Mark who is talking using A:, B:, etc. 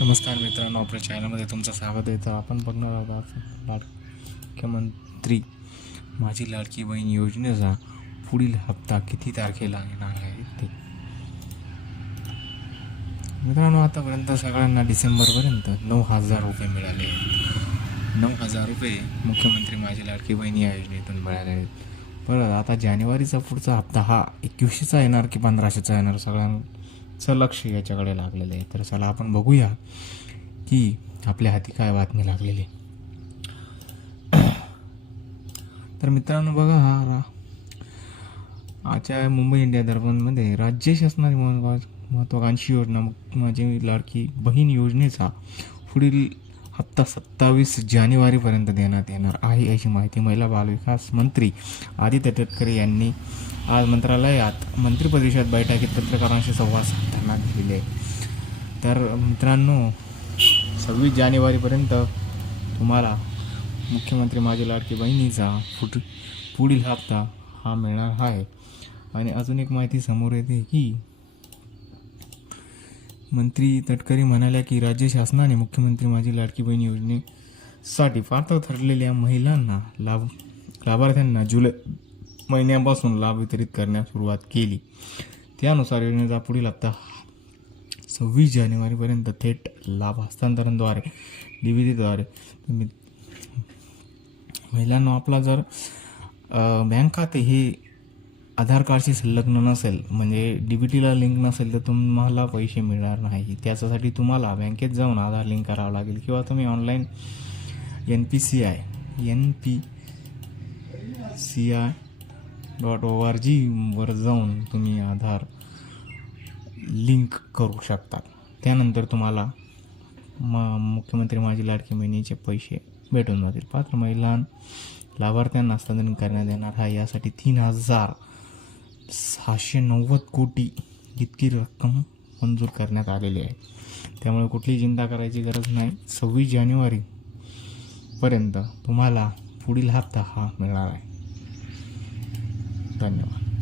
A: नमस्कार मित्रांनो आपल्या चॅनलमध्ये तुमचं स्वागत आहे. तर आपण बघणार आहोत आज मुख्यमंत्री माझी लाडकी बहीण योजनेचा पुढील हप्ता किती तारखेला येणार आहे ते. मित्रांनो आतापर्यंत सगळ्यांना डिसेंबरपर्यंत नऊ हजार रुपये मिळाले आहेत. नऊ हजार रुपये मुख्यमंत्री माझी लाडकी बहीण या योजनेतून मिळाले आहेत. परत आता जानेवारीचा पुढचा हप्ता हा एकवीसशेचा येणार की पंधराशेचा येणार? सगळ्यांना सगळ्यांचं लक्ष याच्याकडे लागलेलं आहे. तर चला आपण बघूया की आपल्या हाती काय बातमी लागलेली तर मित्रांनो बघा हा रा आजच्या मुंबई इंडिया दर्पणमध्ये राज्य शासनाची महत्वा- महत्त्वाकांक्षी योजना माझी लाडकी बहीण योजनेचा पुढील हप्ता सत्तावीस जानेवारीपर्यंत देण्यात येणार आहे अशी माहिती महिला बालविकास मंत्री आदित्य तटकरे यांनी आज मंत्रालयात मंत्रिपरिषद बैठकीत पत्रकारांशी संवाद साधताना दिले. तर मित्रांनो सव्वीस जानेवारीपर्यंत तुम्हाला मुख्यमंत्री माझी लाडकी बहिणीचा फुट पुढील हप्ता हा मिळणार आहे. आणि अजून एक माहिती समोर येते की मंत्री तटकरे म्हणाल्या की राज्य शासनाने मुख्यमंत्री माझी लाडकी बहीण योजनेसाठी पात्र ठरलेल्या महिलांना लाभ लाभार्थ्यांना जुलै महिन्यापासून लाभ वितरित करण्यास सुरुवात केली. त्यानुसार योजनेचा पुढील हप्ता सव्वीस जानेवारीपर्यंत थेट लाभ हस्तांतरणद्वारे डी तुम्ही महिलांना आपला जर बँक खाते हे आधार कार्डशी संलग्न नसेल म्हणजे डी बी टीला लिंक नसेल तर तुम्हाला पैसे मिळणार नाही. त्याच्यासाठी तुम्हाला बँकेत जाऊन आधार लिंक करावं लागेल. किंवा तुम्ही online N P C I N P C I dot O R जीवर जाऊन तुम्ही आधार लिंक करू शकता त्यानंतर तुम्हाला म मुख्यमंत्री माझी लाडकी बहिणीचे पैसे भेटून जातील. पात्र महिला लाभार्थ्यांना हस्तांतरण करण्यात येणार आहे. यासाठी तीन हजार सहाशे नव्वद कोटी इतकी रक्कम मंजूर करण्यात आलेली आहे. त्यामुळे कुठलीही चिंता करायची गरज नाही. सव्वीस जानेवारीपर्यंत तुम्हाला पुढील हप्ता हा मिळणार आहे. धन्यवाद.